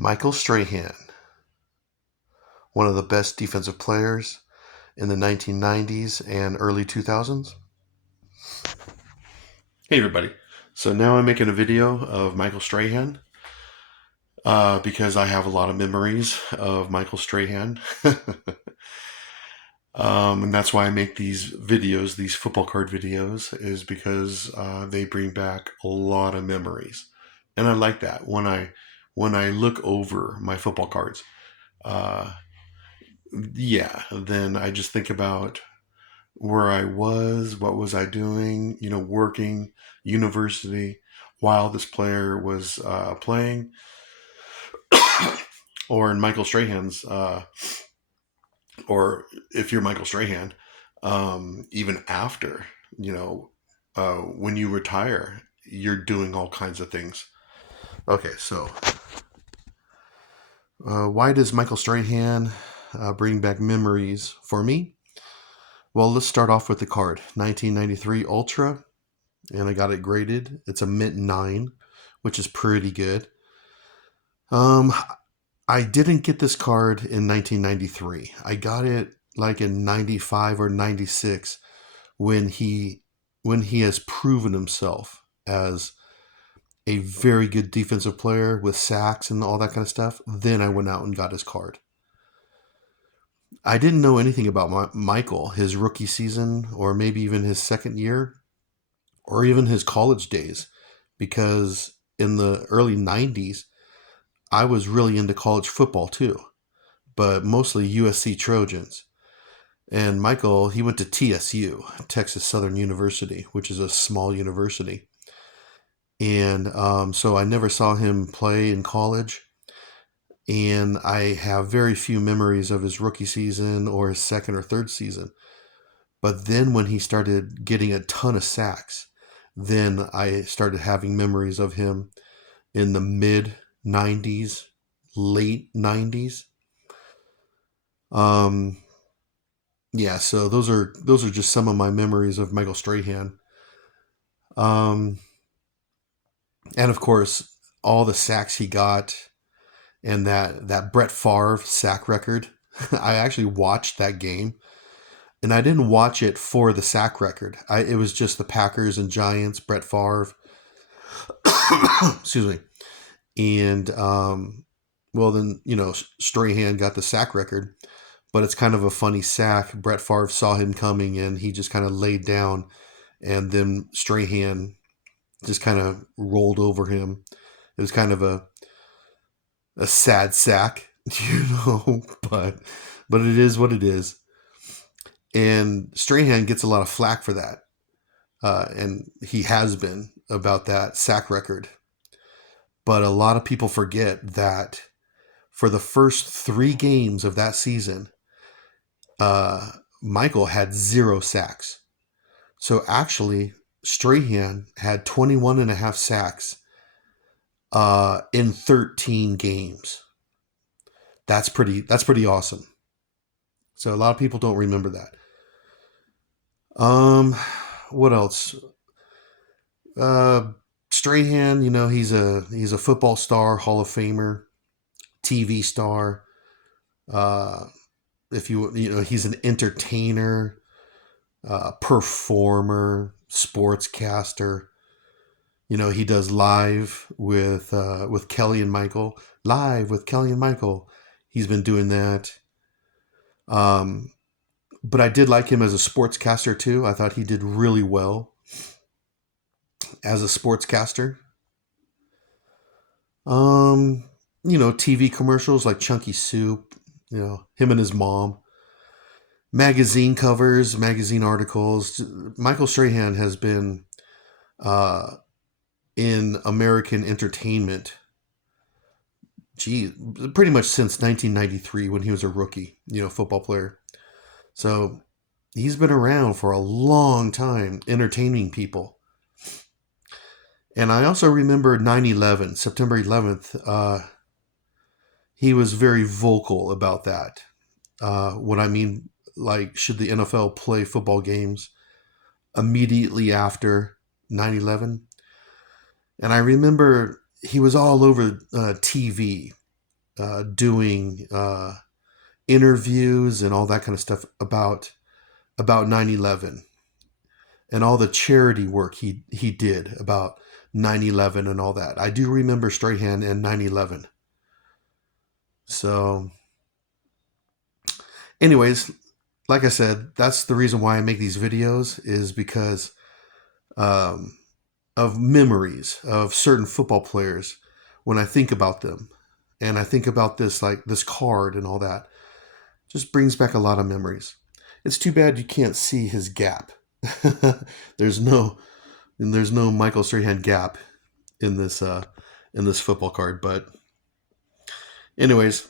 Michael Strahan, one of the best defensive players in the 1990s and early 2000s. Hey, everybody. So now I'm making a video of Michael Strahan because I have a lot of memories of Michael Strahan. And that's why I make these videos, these football card videos, is because they bring back a lot of memories. And I like that when I look over my football cards. Uh, yeah, then I just think about where I was, what was I doing, working, university, while this player was playing, or in Michael Strahan's, or if you're Michael Strahan, even after, when you retire, you're doing all kinds of things. Okay, so why does Michael Strahan bring back memories for me? Well, let's start off with the card 1993 Ultra, and I got it graded. It's a mint 9, which is pretty good. Um, I didn't get this card in 1993. I got it like in 95 or 96 when he has proven himself as a very good defensive player with sacks and all that kind of stuff. Then I went out and got his card. I didn't know anything about Michael, his rookie season, or maybe even his second year, or even his college days, because in the early 90s, I was really into college football too, but mostly USC Trojans. And Michael, he went to TSU, Texas Southern University, which is a small university. And so I never saw him play in college. And I have very few memories of his rookie season or his second or third season. But then when he started getting a ton of sacks, then I started having memories of him in the mid 90s, late 90s. Um, yeah, so those are just some of my memories of Michael Strahan. Um, and of course, all the sacks he got and that Brett Favre sack record. I actually watched that game, and I didn't watch it for the sack record. It was just the Packers and Giants, Brett Favre. Excuse me. And well, then Strahan got the sack record, but it's kind of a funny sack. Brett Favre saw him coming, and he just kind of laid down, and then Strahan just kind of rolled over him. It was kind of a sad sack, but it is what it is. And Strahan gets a lot of flack for that, and he has been about that sack record. But a lot of people forget that for the first 3 games of that season, uh, Michael had 0 sacks. So actually, Strahan had 21 and a half sacks in 13 games. That's pretty awesome. So a lot of people don't remember that. Um, what else? Uh, Strahan, he's a football star, Hall of Famer, TV star. Uh, if he's an entertainer, performer, sportscaster. He does live with Kelly and Michael. Live with Kelly and Michael. He's been doing that. Um, but I did like him as a sportscaster too. I thought he did really well as a sportscaster. Um, TV commercials like Chunky Soup, him and his mom, magazine covers, magazine articles. Michael Strahan has been uh, in American entertainment, gee, pretty much since 1993 when he was a rookie, football player. So he's been around for a long time entertaining people. And I also remember 9/11, September 11th. He was very vocal about that. What I mean, like, should the NFL play football games immediately after 9/11? And I remember he was all over TV doing interviews and all that kind of stuff about 9/11 and all the charity work he did about 9/11 and all that. I do remember Strahan and 9/11. So, anyways, like I said, that's the reason why I make these videos, is because um, of memories of certain football players. When I think about them, and I think about this, like this card and all that, just brings back a lot of memories. It's too bad you can't see his gap. there's no there's no Michael Strahan gap in this football card. But anyways,